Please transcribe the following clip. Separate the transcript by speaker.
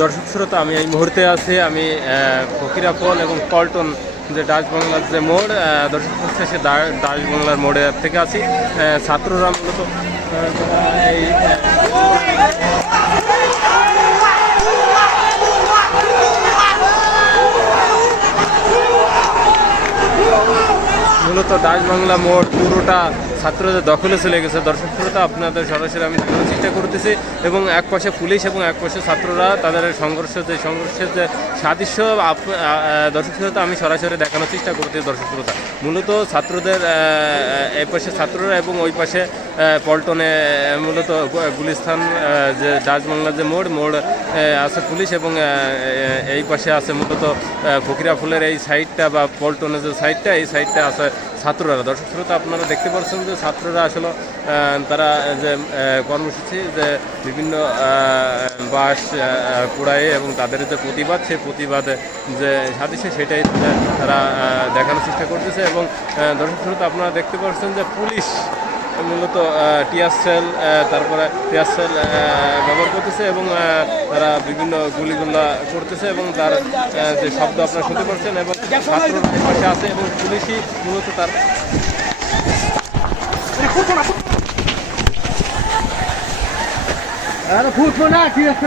Speaker 1: দর্শক শ্রোতা, আমি এই মুহূর্তে আছি, আমি ফকিরাপল এবং পল্টন যে ডাচ বাংলার যে মোড় দর্শক শ্রোতা, সে ডাচ বাংলার মোড়ে থেকে আছি। ছাত্ররা মূলত এই মূলত ডাচ বাংলা মোড় পুরোটা ছাত্রদের দখলে চলে গেছে। দর্শক শ্রোতা, আপনাদের সরাসরি আমি দেখানোর চেষ্টা করতেছি এবং এক পাশে পুলিশ এবং এক পাশে ছাত্ররা তাদের সংঘর্ষ যে সংঘর্ষের যে সাদৃশ্য দর্শক শ্রোতা, আমি সরাসরি দেখানোর চেষ্টা করতেছি দর্শক শ্রোতা। মূলত ছাত্রদের এই পাশে ছাত্ররা এবং ওই পাশে পল্টনে মূলত গুলিস্থান যে ডাচ বাংলা যে মোড় মোড় আছে পুলিশ এবং এই পাশে আছে মূলত ফকিরা ফুলের এই সাইডটা বা পল্টনের যে সাইডটা, এই সাইডটা আছে ছাত্ররা, দর্শক শ্রোতা, আপনারা দেখতে পাচ্ছেন যে ছাত্ররা আসলে তারা যে কর্মসূচি, যে বিভিন্ন বাস কুড়ায় এবং তাদের যে প্রতিবাদ, সেই প্রতিবাদে যে সাদৃশ্য সেটাই তারা দেখানোর চেষ্টা করতেছে এবং দর্শক শ্রোতা, আপনারা দেখতে পাচ্ছেন যে পুলিশ মূলত টিয়ার সেল তারপরে টিয়ার সেল ব্যবহার করতেছে এবং তারা বিভিন্ন গুলিগুলা করতেছে এবং তার যে শব্দ আপনারা শুনতে পাচ্ছেন এবং পাশে আছে এবং পুলিশই মূলত তার
Speaker 2: ফুটবো না ঠিক আছে